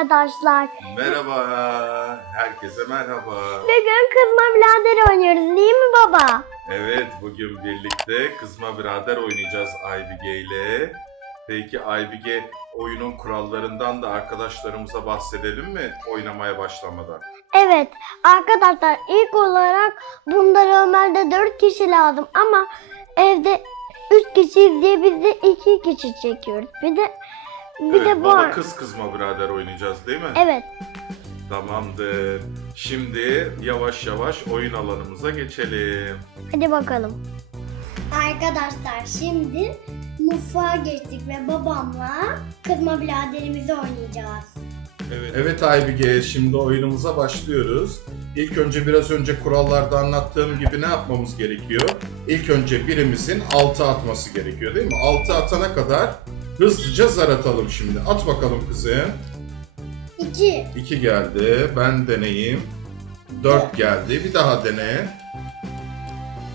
arkadaşlar. Merhaba, herkese merhaba. Bugün kızma birader oynuyoruz değil mi baba? Evet, bugün birlikte Kızma Birader oynayacağız Aybige ile. Peki Aybige oyunun kurallarından da arkadaşlarımıza bahsedelim mi oynamaya başlamadan? Evet arkadaşlar ilk olarak bunda normalde 4 kişi lazım ama evde 3 kişiyiz diye biz de 2 kişi çekiyoruz. Bir de bir evet, de bu baba kız Kızma Birader oynayacağız değil mi? Evet. Tamamdır. Şimdi yavaş yavaş oyun alanımıza geçelim. Hadi bakalım. Arkadaşlar şimdi mutfağa geçtik ve babamla kızma biraderimizi oynayacağız. Evet. Evet Aybige, şimdi oyunumuza başlıyoruz. İlk önce biraz önce kurallarda anlattığım gibi ne yapmamız gerekiyor? İlk önce birimizin altı atması gerekiyor değil mi? Altı atana kadar hızlıca zar atalım şimdi. At bakalım kızım. 2, İki geldi, ben deneyeyim. Dört geldi, bir daha dene.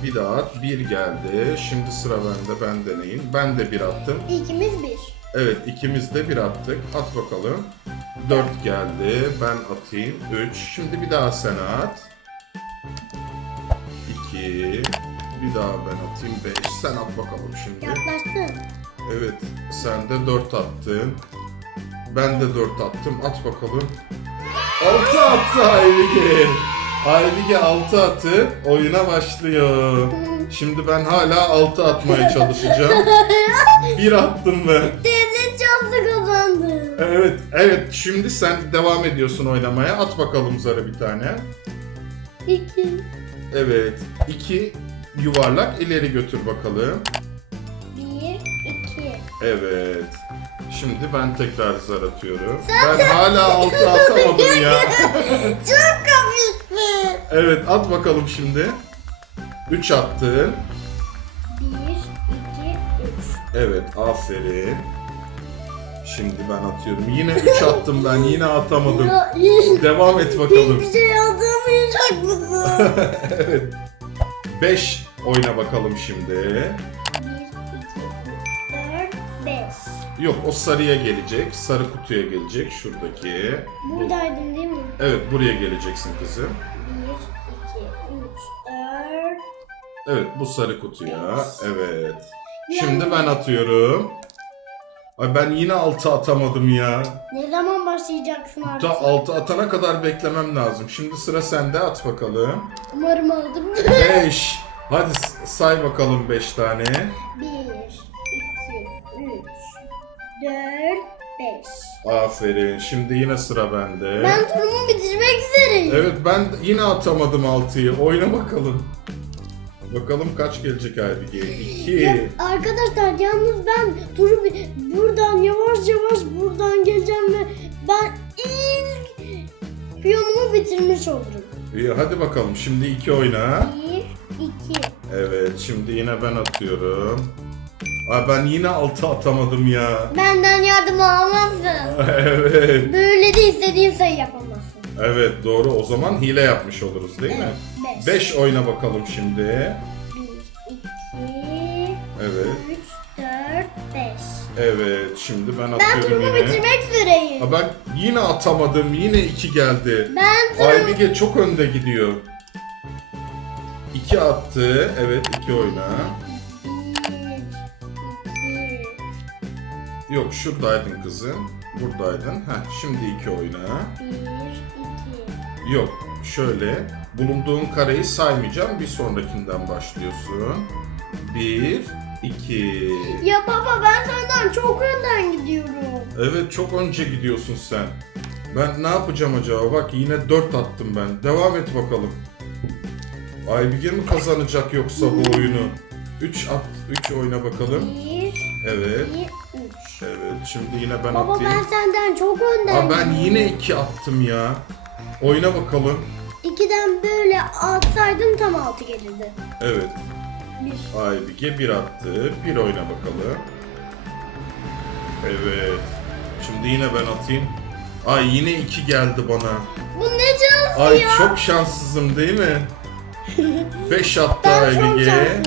Bir daha at, bir geldi. Şimdi sıra bende, ben deneyeyim. Ben de bir attım. ikimiz bir. Evet ikimiz de bir attık. At bakalım. 4 geldi. Ben atayım. 3. Şimdi bir daha sen at. 2. Bir daha ben atayım. 5. Sen at bakalım şimdi. Yaklaştın. Evet. Sen de 4 attın. Ben de 4 attım. At bakalım. 6 attı Aybige. Aybige 6 attı. Oyuna başlıyor. Şimdi ben hala 6 atmaya çalışacağım. 1 attım ben. Devlet şansı kazandı. Evet, evet. Şimdi sen devam ediyorsun oynamaya. At bakalım zarı bir tane. 2, Evet. iki yuvarlak ileri götür bakalım. 1, 2. Evet. Şimdi ben tekrar zar atıyorum. Ben hala altı atamadım ya. Çok komikti. Evet, at bakalım şimdi. 3 attın. 1, 2, 3. Evet, aferin. Şimdi ben atıyorum. Yine 3 attım ben. Yine atamadım. Devam et bakalım. Hiçbir şey yazamayacak mısın? evet. 5 oyna bakalım şimdi. Yok o sarıya gelecek. Sarı kutuya gelecek şuradaki. Bu- Buradaydım değil mi? Evet buraya geleceksin kızım. 1, 2, 3, 4. Evet bu sarı kutuya. Evet. Şimdi ben atıyorum. Ay ben yine altı atamadım ya. Ne zaman başlayacaksın artık? Da altı atana kadar beklemem lazım. Şimdi sıra sende at bakalım. Umarım aldım. 5. Hadi say bakalım 5 tane. 1, 2, 3, 4, 5. Aferin. Şimdi yine sıra bende. Ben turumu bitirmek üzereyim. Evet ben yine atamadım 6'yı. Oyna bakalım. Bakalım kaç gelecek Aybige? 2. Ya, arkadaşlar yalnız ben turu bi- buradan yavaş yavaş buradan geleceğim ve ben ilk piyonumu bitirmiş olurum. İyi hadi bakalım. Şimdi 2 oyna. 1, 2. Evet şimdi yine ben atıyorum. Aa, ben yine 6 atamadım ya. Benden yardım alamazsın. evet. Böyle de istediğin sayı yapamazsın. Evet doğru. O zaman hile yapmış oluruz değil mi? 5. 5 oyna bakalım şimdi. 1, 2, Evet. 3, 4, 5. Evet şimdi ben Ben atıyorum turumu yine. bitirmek üzereyim. Aa, ben yine atamadım. Yine 2 geldi. Ben turumu... Aybige çok önde gidiyor. 2 attı. Evet 2 oyna. Yok şuradaydın kızım. Buradaydın. Heh, şimdi 2 oyna. 1, 2. Yok şöyle. Bulunduğun kareyi saymayacağım. Bir sonrakinden başlıyorsun. 1, 2. Ya baba ben senden çok önden gidiyorum. Evet çok önce gidiyorsun sen. Ben ne yapacağım acaba? Bak yine 4 attım ben. Devam et bakalım. Aybige mi kazanacak yoksa bu oyunu? 3 at, 3 oyna bakalım. 1, 2, Evet. 3. Evet. Şimdi yine ben Baba atayım. ben senden çok önden Aa, ben yine 2 attım ya. Oyna bakalım. İkiden böyle atsaydım tam altı gelirdi. Evet. 1. Aybige 1 attı. 1 oyna bakalım. Evet. Şimdi yine ben atayım. Ay yine 2 geldi bana. Bu ne cansı Ay ya? çok şanssızım değil mi? 5 attı Ben çok Aybige. şanslıyım.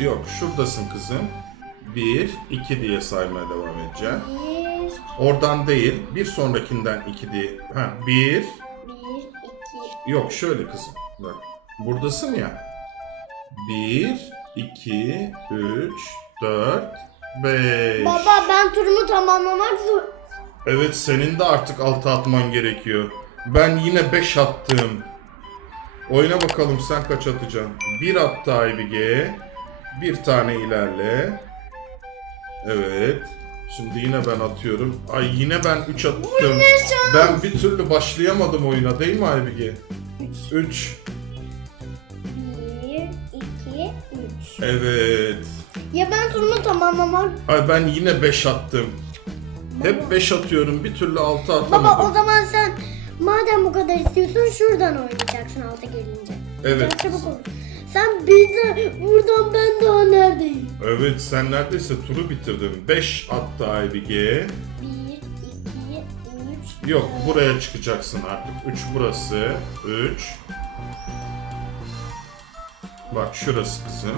Yok şuradasın kızım. 1, 2 diye saymaya devam edeceksin. Bir, Oradan değil, bir sonrakinden 2 diye. Ha, 1, bir, iki. yok şöyle kızım. Bak, buradasın ya. 1, 2, 3, 4, 5. Baba ben turumu tamamlamak zor. Evet senin de artık 6 atman gerekiyor. Ben yine 5 attım. Oyna bakalım sen kaç atacaksın. 1 attı Aybige. Bir tane ilerle. Evet. Şimdi yine ben atıyorum. Ay yine ben 3 attım. Ben bir türlü başlayamadım oyuna değil mi Aybige? 3. Bir, iki, üç. Evet. Ya ben turumu tamamlamak... Ay ben yine 5 attım. Hep 5 atıyorum. Bir türlü 6 atamadım. Baba o zaman sen madem bu kadar istiyorsun şuradan oynayacaksın altı gelince. Evet. Biraz çabuk olur. Sen birden buradan ben daha neredeyim? Evet sen neredeyse turu bitirdin. 5 attı Aybige. 1, 2, 3. Yok buraya çıkacaksın artık. 3 burası. 3. Bak şurası kızım.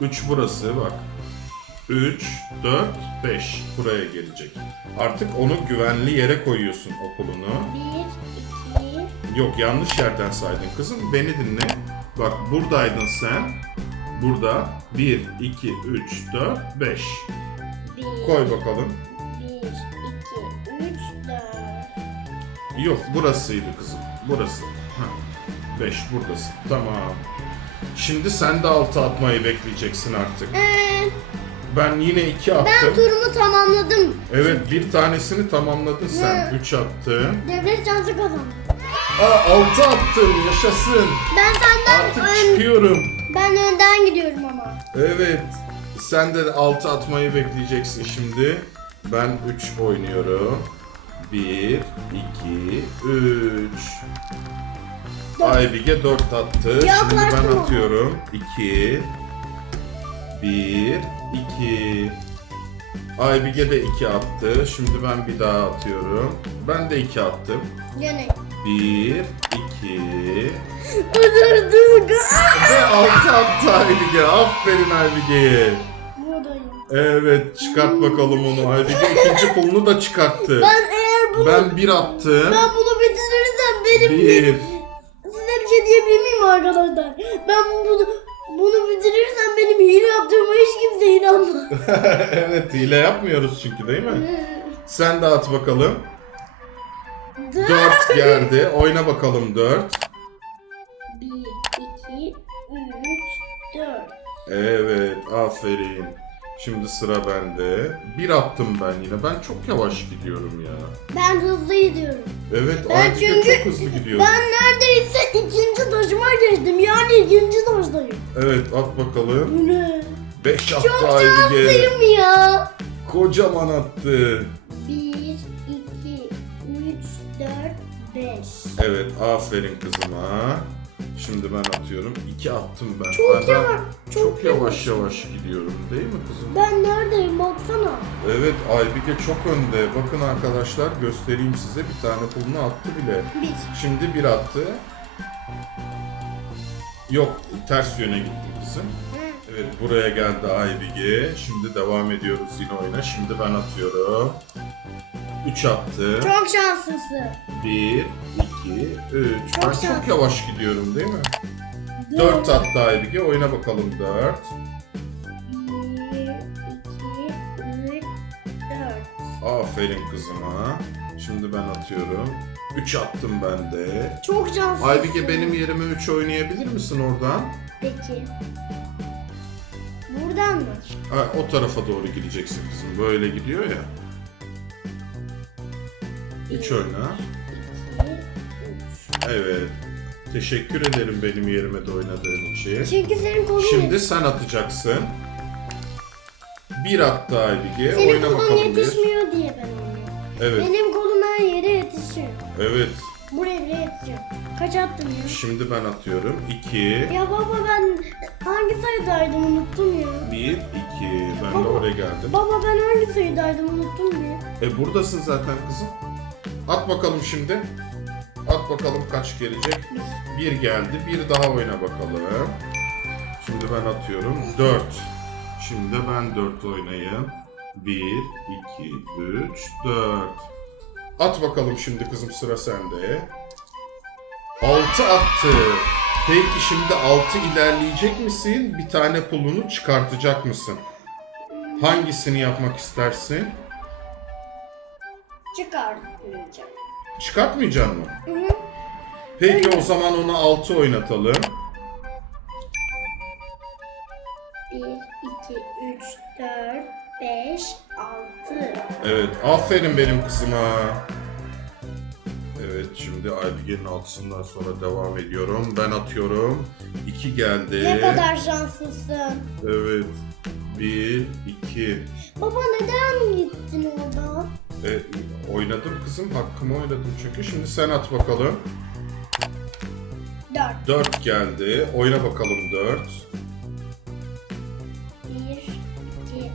3 burası bak. 3, 4, 5 buraya gelecek. Artık onu güvenli yere koyuyorsun okulunu. 1, 2, Yok yanlış yerden saydın kızım. Beni dinle. Bak buradaydın sen. Burada 1, 2, 3, 4, 5. Koy bakalım. bir, iki, üç, dört. Yok burasıydı kızım. Burası. 5 buradasın. Tamam. Şimdi sen de altı atmayı bekleyeceksin artık. Ee, ben yine 2 ben attım. turumu tamamladım. Evet bir tanesini tamamladın sen. 3 attın. Devlet şansı kazandım. Aa 6 attın. Yaşasın. Ben senden Artık ön, çıkıyorum. ben önden gidiyorum ama. Evet. Sen de 6 atmayı bekleyeceksin şimdi. Ben 3 oynuyorum. 1, 2, 3. Aybige 4 attı. Ya Şimdi ben ama. atıyorum. 2, 1, 2. Aybige de 2 attı. Şimdi ben bir daha atıyorum. Ben de 2 attım. Gene. 1, 2, Öldürdük. ve 6 attı Aybige. Aferin Aybige'ye. Buradayım. Evet çıkart bakalım onu. Aybige ikinci pulunu da çıkarttı. Ben eğer bunu Ben bir attım. ben bunu bitirirsem benim Bir. size bir şey diyebilir miyim arkadaşlar? Ben bunu bunu bitirirsem benim hile yaptığıma hiç kimse inanmaz. evet hile yapmıyoruz çünkü değil mi? Sen de at bakalım. Dört. 4 geldi. Oyna bakalım 4. Bir, iki, üç, dört. Evet aferin. Şimdi sıra bende. Bir attım ben yine. Ben çok yavaş gidiyorum ya. Ben hızlı gidiyorum. Evet Ben Aybige çünkü- çok hızlı gidiyor. Ben neredeyse ikinci taşıma geçtim. Yani ikinci taştayım. Evet at bakalım. Ne? 5 attı Çok şanslıyım ya. Kocaman attı. Bir, iki, üç, dört, beş. Evet aferin kızıma. Şimdi ben atıyorum. 2 attım ben. Çok Ay, ben yavaş, Çok, çok yavaş yavaş gidiyorum değil mi kızım? Ben neredeyim baksana. Evet Aybike çok önde. Bakın arkadaşlar göstereyim size. Bir tane pulunu attı bile. Bir. Şimdi bir attı. Yok ters yöne gitti kızım. Evet buraya geldi Aybige. Şimdi devam ediyoruz yine oyuna. Şimdi ben atıyorum. 3 attı. Çok şanslısın. 1, 2, 3. Çok Ben çok şanslı. yavaş gidiyorum değil mi? 4 attı Aybige. Oyna bakalım 4. Bir, iki, üç, dört. Aferin kızıma. Şimdi ben atıyorum. 3 attım ben de. Çok şanslısın. Aybige benim yerime 3 oynayabilir misin oradan? Peki. Buradan mı? Ha, o tarafa doğru gideceksin kızım. Böyle gidiyor ya. 3 oyna. Evet. Teşekkür ederim benim yerime de oynadığın için. Çünkü senin kolun Şimdi sen atacaksın. Bir attı Aybige. Senin Oyna kolun bakalım bir. yetişmiyor diye ben oynuyorum. Evet. Benim kolum her yere yetişiyor. Evet. Buraya bile yetişiyor. Kaç attım ya? Şimdi ben atıyorum. 2, Ya baba ben hangi sayıdaydım unuttum ya. 1, 2. Ben de Baba. oraya geldim. Baba ben hangi sayıdaydım unuttum ya. E buradasın zaten kızım. At bakalım şimdi. At bakalım kaç gelecek. Bir geldi. Bir daha oyna bakalım. Şimdi ben atıyorum. 4. Şimdi ben 4 oynayayım. 1, 2, 3, 4. At bakalım şimdi kızım sıra sende. 6 attı. Peki şimdi 6 ilerleyecek misin? Bir tane pulunu çıkartacak mısın? Hangisini yapmak istersin? Çıkartmayacağım. Çıkartmayacak mı? Hı hı. Peki o zaman onu 6 oynatalım. 1, 2, 3, 4, 5, 6. Evet, aferin benim kızıma. Evet, şimdi Aybige'nin altısından sonra devam ediyorum. Ben atıyorum. 2 geldi. Ne kadar şanslısın. Evet. 1, 2. Baba neden gittin oradan? E, oynadım kızım, hakkımı oynadım çünkü. Şimdi sen at bakalım. 4. 4 geldi. Oyna bakalım 4. 1, 2, 3,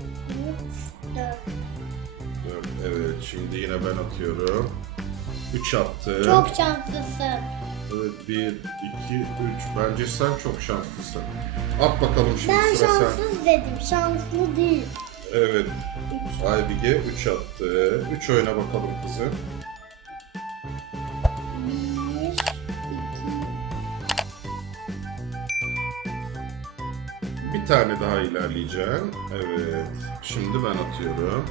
4. 4. Evet, şimdi yine ben atıyorum. 3 attı. Çok şanslısın. Evet 1, 2, 3. Bence sen çok şanslısın. At bakalım şimdi Ben sıra sen. şanssız dedim. Şanslı değil. Evet 3. Aybige 3 attı. 3 oyna bakalım kızım. 1, 2, Bir tane daha ilerleyeceğim. Evet. Şimdi ben atıyorum.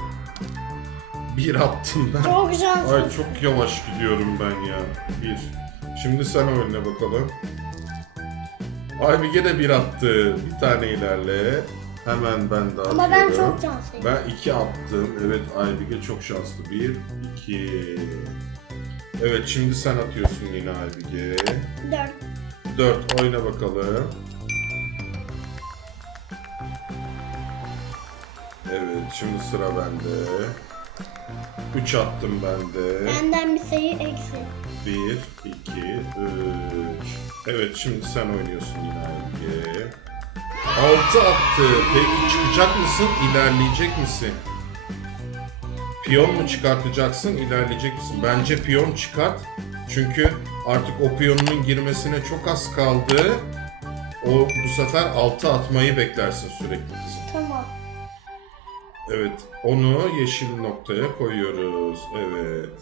1 attım ben. Çok şanslısın. Ay çok yavaş gidiyorum ben ya. 1. Şimdi sen oyna bakalım. Aybige de 1 attı. Bir tane ilerle. Hemen ben de atıyorum. Ama ben çok şanslıyım. Ben 2 attım. Evet Aybige çok şanslı. 1, 2. Evet şimdi sen atıyorsun yine Aybige. 4. 4 oyna bakalım. Evet şimdi sıra bende. 3 attım ben de. Benden bir sayı eksi. 1, 2, 3. Evet şimdi sen oynuyorsun yine Aybige. 6 attı. Peki çıkacak mısın? İlerleyecek misin? Piyon mu çıkartacaksın? ilerleyecek misin? Bence piyon çıkart. Çünkü artık o piyonunun girmesine çok az kaldı. O bu sefer 6 atmayı beklersin sürekli kızım. Tamam. Evet, onu yeşil noktaya koyuyoruz. Evet.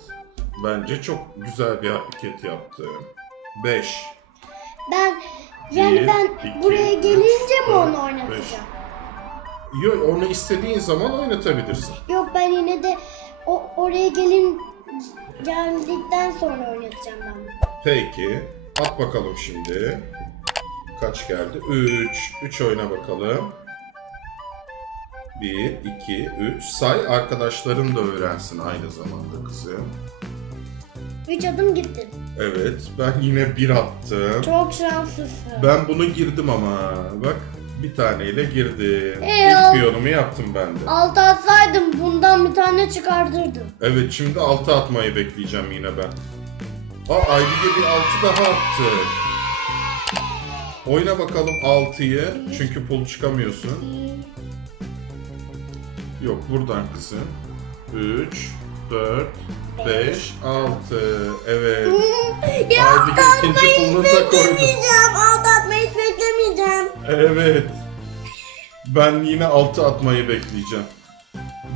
Bence çok güzel bir hareket yaptım. 5. Ben yani Bir, ben iki, buraya üç, gelince mi dört, onu beş. oynatacağım? Yok, onu istediğin zaman oynatabilirsin. Yok ben yine de o oraya gelin geldikten sonra oynatacağım ben. bunu. Peki. At bakalım şimdi. Kaç geldi? 3. 3 oyna bakalım. 1, 2, 3. Say arkadaşların da öğrensin aynı zamanda kızım. 3 adım gittin. Evet ben yine 1 attım. Çok şanslısın. Ben bunu girdim ama. Bak bir taneyle girdim. Ee, İlk piyonumu yaptım ben de. 6 atsaydım bundan bir tane çıkartırdım. Evet şimdi 6 atmayı bekleyeceğim yine ben. Aa Aybige bir 6 daha attı. Oyna bakalım 6'yı. Çünkü pul çıkamıyorsun. Yok buradan kızım. 3, 4, 5, 6. Evet. Aybige ikinci pulunu da koydu. Beklemeyeceğim. 6 atmayı hiç beklemeyeceğim. Evet. Ben yine 6 atmayı bekleyeceğim.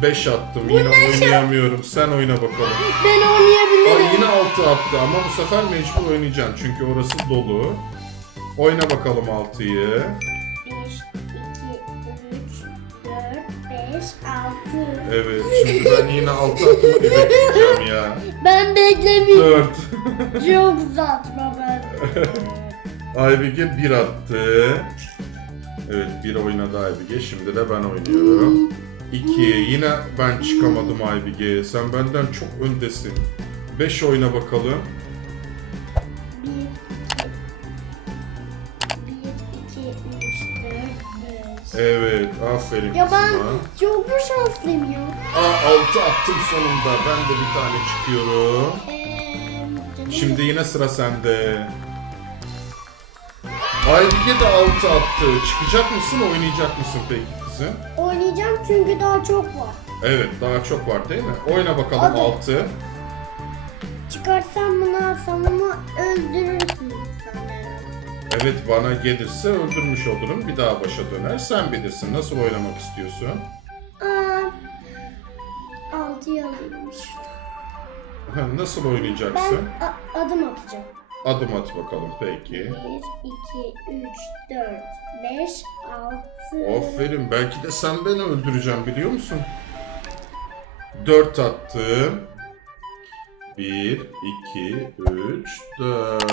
5 attım. Yine oynayamıyorum. Sen oyna bakalım. Ben Aa, oynayabilirim. yine 6 attı ama bu sefer mecbur oynayacaksın çünkü orası dolu. Oyna bakalım 6'yı. 6. Evet şimdi ben yine 6 atmayı bekleyeceğim ya. Ben beklemiyorum. 4. Çok uzatma ben. Aybige 1 attı. Evet 1 oynadı Aybige. Şimdi de ben oynuyorum. 2. Yine ben çıkamadım Aybige. Sen benden çok öndesin. 5 oyna bakalım. Evet aferin Ya ben kızıma. çok mu şanslıyım ya? Aa 6 attım sonunda. Ben de bir tane çıkıyorum. Eee, canım. Şimdi yine sıra sende. Aybige de 6 attı. Çıkacak mısın, oynayacak mısın peki kızım? Oynayacağım çünkü daha çok var. Evet, daha çok var değil mi? Oyna bakalım Hadi. 6. Çıkarsam bunu alsam ama öldürürsün sanırım. Evet bana gelirse öldürmüş olurum. Bir daha başa döner. Sen bilirsin. Nasıl oynamak istiyorsun? Aa, altıyı alıyorum. Ha, Nasıl Ben oynayacaksın? a- adım atacağım. Adım at bakalım peki. 1, 2, 3, 4, 5, 6. Aferin. Belki de sen beni öldüreceksin biliyor musun? 4 attım. 1, 2, 3, 4.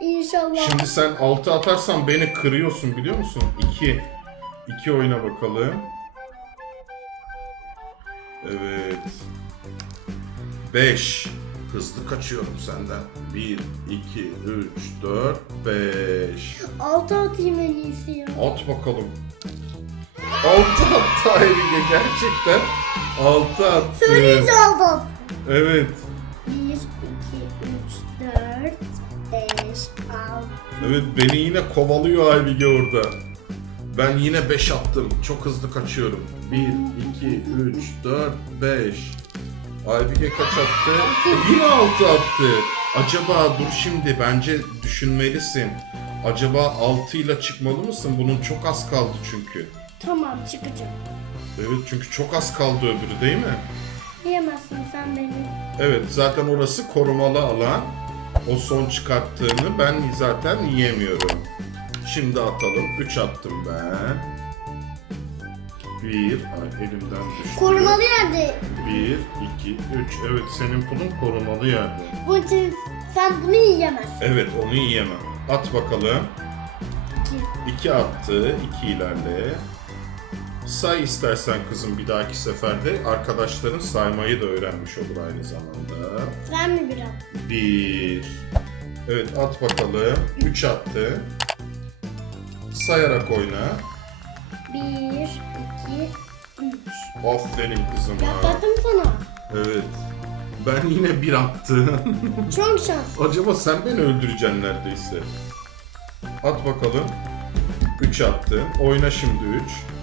İnşallah. Şimdi sen 6 atarsan beni kırıyorsun biliyor musun? 2. 2 oyna bakalım. Evet. 5. Hızlı kaçıyorum senden. 1, 2, 3, 4, 5. 6 atayım en iyisi ya. At bakalım. 6 attı Ayrıca gerçekten. 6 attı. Söyleyince aldım. Evet. 6. Evet beni yine kovalıyor Aybige orada. Ben yine 5 attım. Çok hızlı kaçıyorum. 1, 2, 3, 4, 5. Aybige kaç attı? Yine 6 attı. Acaba dur şimdi bence düşünmelisin. Acaba 6 ile çıkmalı mısın? Bunun çok az kaldı çünkü. Tamam çıkacağım. Evet çünkü çok az kaldı öbürü değil mi? Diyemezsin sen beni. Evet zaten orası korumalı alan. O son çıkarttığını ben zaten yiyemiyorum. Şimdi atalım. 3 attım ben. 1. Ay elimden düştü. Korumalı yerde. 1, 2, 3. Evet senin pulun korumalı yerde. Bunun için sen bunu yiyemezsin. Evet onu yiyemem. At bakalım. 2 attı. 2 ilerle. Say istersen kızım bir dahaki seferde arkadaşların saymayı da öğrenmiş olur aynı zamanda. Sen mi bir at? Bir. Evet at bakalım. Üç attı. Sayarak oyna. 1, 2, 3. Aferin kızıma. Yaklattım sana. Evet. Ben yine bir attım. Çok şans. Acaba sen beni öldüreceksin neredeyse. At bakalım. Üç attın. Oyna şimdi üç.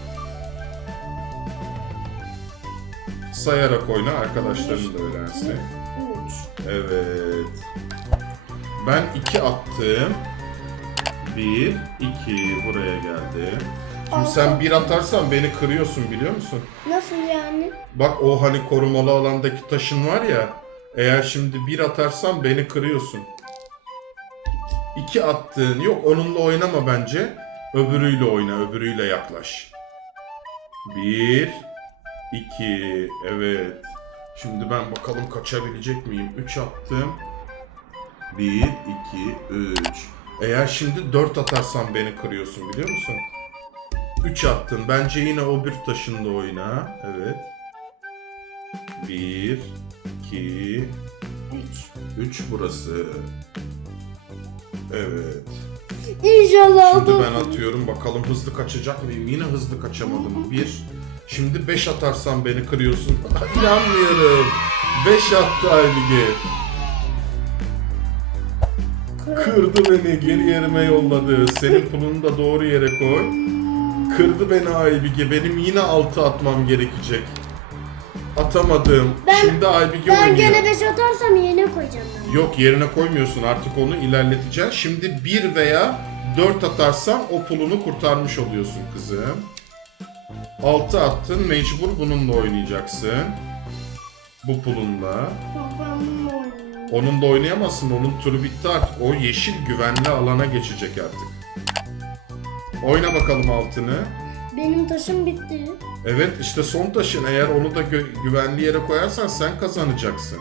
Sayarak oyna arkadaşların da öğrensin. 3. Evet. Ben iki attım. Bir, iki buraya geldi. Şimdi sen bir atarsan beni kırıyorsun biliyor musun? Nasıl yani? Bak o hani korumalı alandaki taşın var ya. Eğer şimdi bir atarsan beni kırıyorsun. İki attığın yok onunla oynama bence. Öbürüyle oyna öbürüyle yaklaş. Bir, iki, evet. Şimdi ben bakalım kaçabilecek miyim? Üç attım. Bir, iki, üç. Eğer şimdi dört atarsan beni kırıyorsun biliyor musun? Üç attın. Bence yine o bir taşınla oyna. Evet. Bir, iki, 3. üç burası. Evet. İnşallah Şimdi ben atıyorum. Bakalım hızlı kaçacak mıyım? Yine hızlı kaçamadım. Bir. Şimdi beş atarsan beni kırıyorsun. İnanmıyorum. Beş attı Aybige. Kırdı beni. Geri yerime yolladı. Senin pulunu da doğru yere koy. Kırdı beni Aybige. Benim yine altı atmam gerekecek. Atamadım. Ben- Şimdi Aybige Ben oynuyor. gene 5 atarsam yerine koyacağım ben. Yok yerine koymuyorsun artık onu ilerleteceksin. Şimdi 1 veya 4 atarsan o pulunu kurtarmış oluyorsun kızım. 6 attın mecbur bununla oynayacaksın. Bu pulunla. Bak ben bununla oynuyorum. Onunla oynayamazsın onun turu bitti artık. O yeşil güvenli alana geçecek artık. Oyna bakalım altını. Benim taşım bitti. Evet işte son taşın eğer onu da gö- güvenli yere koyarsan sen kazanacaksın.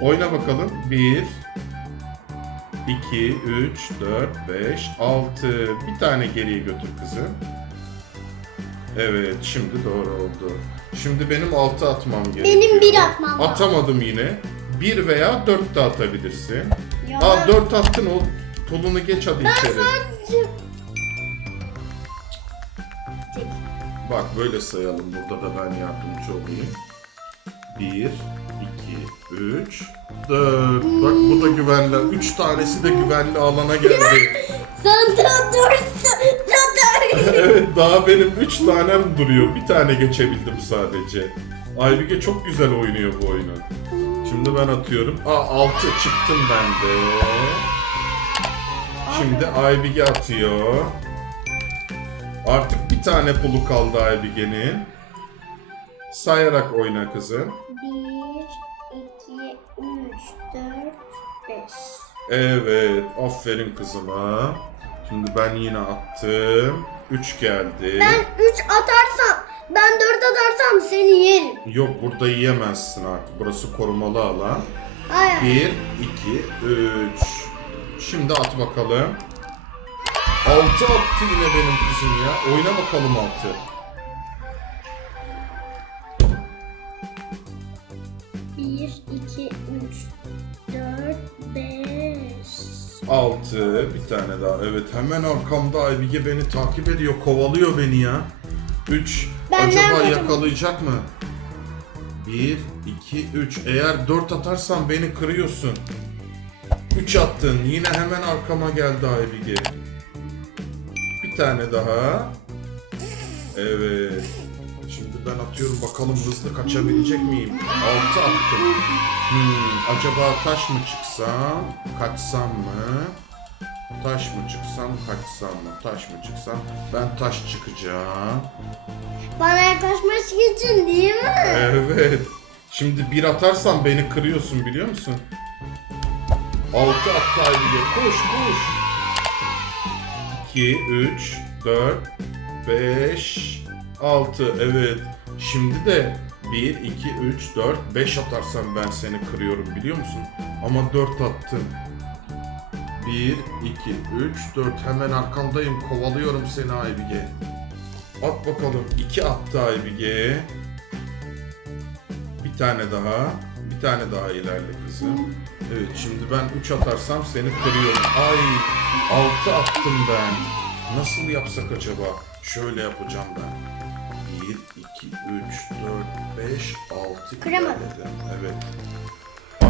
Oyna bakalım. 1 2 3 4 5 6 Bir tane geriye götür kızı. Evet şimdi doğru oldu. Şimdi benim 6 atmam gerekiyor. Benim bir atmam lazım. Atamadım yine. 1 veya 4 de atabilirsin. Ya Aa 4 attın o pulunu geç hadi içeri. Çek. Bak böyle sayalım. Burada da ben yardımcı olayım. 1, 2, 3, 4. Bak bu da güvenli. 3 tanesi de güvenli alana geldi. Dursun. Sen de evet daha benim 3 tanem duruyor. Bir tane geçebildim sadece. Aybüke çok güzel oynuyor bu oyunu. Şimdi ben atıyorum. Aa 6 çıktım ben de. Şimdi Aybige atıyor. Artık bir tane pulu kaldı Aybige'nin. Sayarak oyna kızım. 1, 2, 3, 4, 5. Evet, aferin kızıma. Şimdi ben yine attım. 3 geldi. Ben 3 atarsam, ben 4 atarsam seni yerim. Yok burada yiyemezsin artık. Burası korumalı alan. Hayır. 1, 2, 3. Şimdi at bakalım. 6 attı yine benim kızım ya. Oyna bakalım 6. 6 bir tane daha. Evet hemen arkamda Aybige beni takip ediyor. Kovalıyor beni ya. 3 Ben acaba nerede yakalayacak mı? 1 2 3 eğer 4 atarsan beni kırıyorsun. 3 attın. Yine hemen arkama geldi Aybige. Bir tane daha. Evet. Şimdi ben atıyorum bakalım hızlı kaçabilecek miyim? 6 attım. Hmm, acaba taş mı çıksam, kaçsam mı? Taş mı çıksam, kaçsam mı? Taş mı çıksam? Ben taş çıkacağım. Bana yaklaşmak için değil mi? Evet. Şimdi bir atarsan beni kırıyorsun biliyor musun? 6 attı Aybige. Koş koş. 2, 3, 4, 5, 6. Evet. Şimdi de 1, 2, 3, 4, 5 atarsan ben seni kırıyorum biliyor musun? Ama 4 attın. 1, 2, 3, 4. Hemen arkandayım. Kovalıyorum seni Aybige. At bakalım. 2 attı Aybige. Bir tane daha. Bir tane daha ilerle kızım. Evet şimdi ben 3 atarsam seni kırıyorum. Ay 6 attım ben. Nasıl yapsak acaba? Şöyle yapacağım ben. 1, 2, 3, 4, 5, 6 Kıramadım. Evet.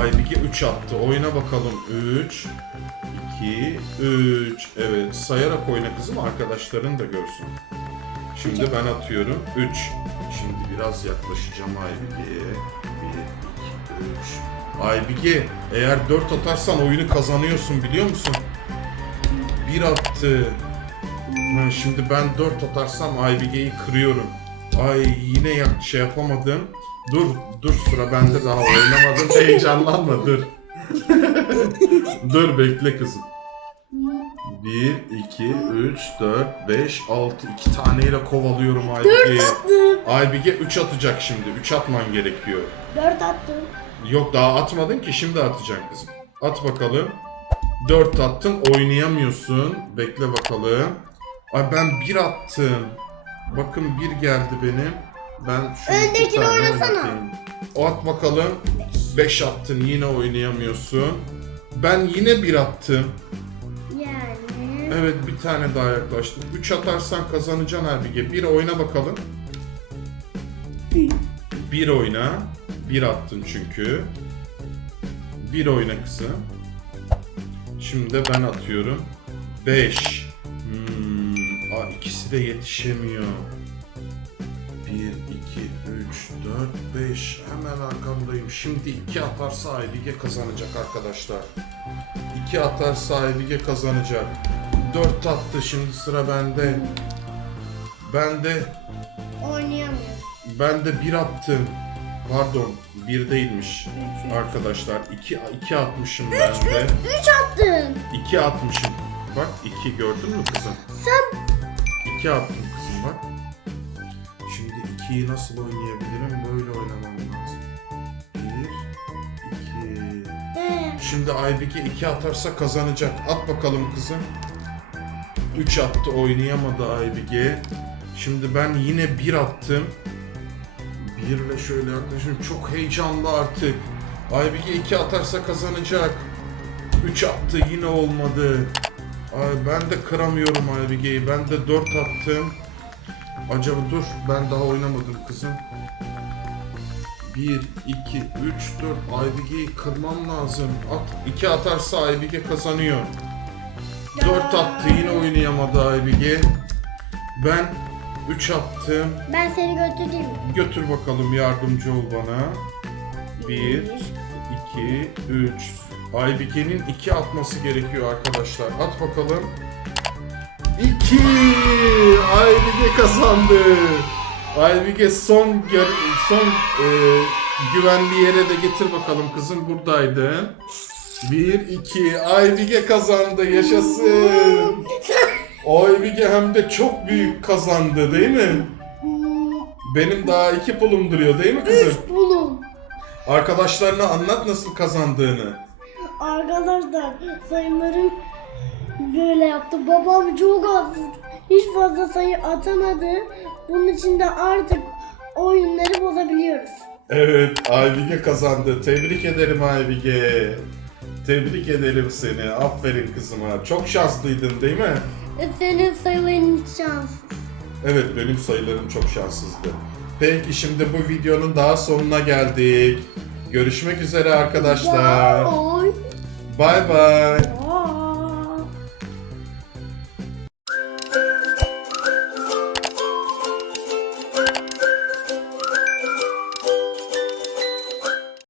Aybike 3 attı. Oyna bakalım. 3, 2, 3. Evet sayarak oyna kızım arkadaşların da görsün. Şimdi ben atıyorum. 3. Şimdi biraz yaklaşacağım Aybige'ye. 1, 2, 3. Aybige eğer 4 atarsan oyunu kazanıyorsun biliyor musun? 1 attı. Ha, şimdi ben 4 atarsam Aybige'yi kırıyorum. Ay yine ya, şey yapamadım. Dur, dur sıra bende daha oynamadım. Heyecanlanma dur. dur bekle kızım. 1, 2, 3, 4, 5, 6. 2 taneyle kovalıyorum Aybige'yi. Aybige 3 atacak şimdi. 3 atman gerekiyor. 4 attım. Yok daha atmadın ki şimdi atacaksın kızım. At bakalım. 4 attın oynayamıyorsun. Bekle bakalım. Ay ben 1 attım. Bakın 1 geldi benim. Ben bir Öndekini oynasana. O at bakalım. 5 attın yine oynayamıyorsun. Ben yine 1 attım. Evet bir tane daha yaklaştım. 3 atarsan kazanacaksın Aybige. 1 oyna bakalım. 1 oyna. 1 attın çünkü. 1 oyna kızım. Şimdi de ben atıyorum. 5. Hmm, aa, ikisi de yetişemiyor. 1, 2, 3, 4, 5. Hemen arkamdayım. Şimdi 2 atarsa Aybige kazanacak arkadaşlar. 2 atarsa Aybige kazanacak. 4 attı şimdi sıra bende. Ben de Oynayamıyorum. ben de 1 attım. Pardon 1 değilmiş. Arkadaşlar 2 2 atmışım ben de. 3 attın. 2 atmışım. Bak 2 gördün mü kızım? Sen 2 attım kızım bak. Şimdi 2'yi nasıl oynayabilirim? Böyle oynamam lazım. 1 2 Ee, Şimdi Aybike 2 atarsa kazanacak. At bakalım kızım. 3 attı oynayamadı Aybike. Şimdi ben yine 1 attım. 1 ile şöyle yaklaşayım. Çok heyecanlı artık. Aybike 2 atarsa kazanacak. 3 attı yine olmadı. Ay ben de kıramıyorum Aybike'yi. Ben de 4 attım. Acaba dur ben daha oynamadım kızım. 1, 2, 3, 4 Aybige'yi kırmam lazım. At, 2 atarsa Aybige kazanıyor. 4 attı yine oynayamadı Aybige. Ben 3 attım. ben seni götüreyim. Götür bakalım yardımcı ol bana. 1, 2, 3. Aybike'nin 2 atması gerekiyor arkadaşlar. At bakalım. 2. Aybike kazandı. Aybike son son e, güvenli yere de getir bakalım kızım buradaydın. 1 2 Aybike kazandı. Yaşasın. Aybike hem de çok büyük kazandı değil mi? Benim daha iki pulum duruyor değil mi kızım? Üç bulun. Arkadaşlarına anlat nasıl kazandığını. Arkadaşlar sayılarım böyle yaptı. Babam çok az hiç fazla sayı atamadı. Bunun için de artık oyunları bozabiliyoruz. Evet, Aybige kazandı. Tebrik ederim Aybige. Tebrik ederim seni. Aferin kızıma. Çok şanslıydın değil mi? Senin sayıların şanssız. Evet, benim sayılarım çok şanssızdı. Peki şimdi bu videonun daha sonuna geldik. Görüşmek üzere arkadaşlar. Bay bay.